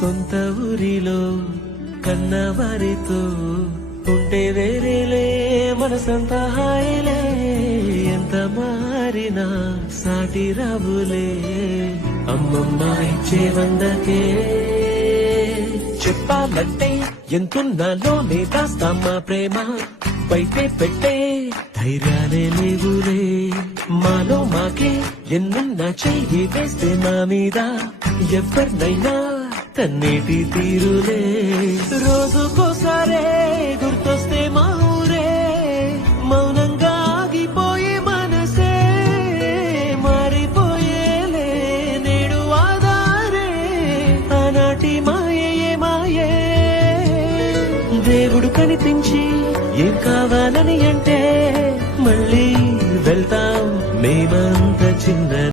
సొంత ఊరిలో కన్నవారితో ఉంటే వేరేలే మనసంతా హాయిలే ఎంత మారినా సాటి రాబులే అమ్మమ్మ ఇచ్చే వందకే చెప్పాలంటే ఎంతున్నాలోనే దాస్తామా ప్రేమ బయటే పెట్టే ధైర్యాలే లేవులే మాలో మాకే ఎన్నున్నా చెయ్యి వేస్తే నా మీద ఎవరినైనా కన్నీటి తీరులే రోజుకోసారే గుర్తొస్తే మా ఊరే మౌనంగా ఆగిపోయే మనసే మారిపోయేలే నేడు ఆధారే ఆనాటి మాయే మాయే దేవుడు కనిపించి ఏం కావాలని అంటే మళ్ళీ వెళ్తాం మేమంత చిన్న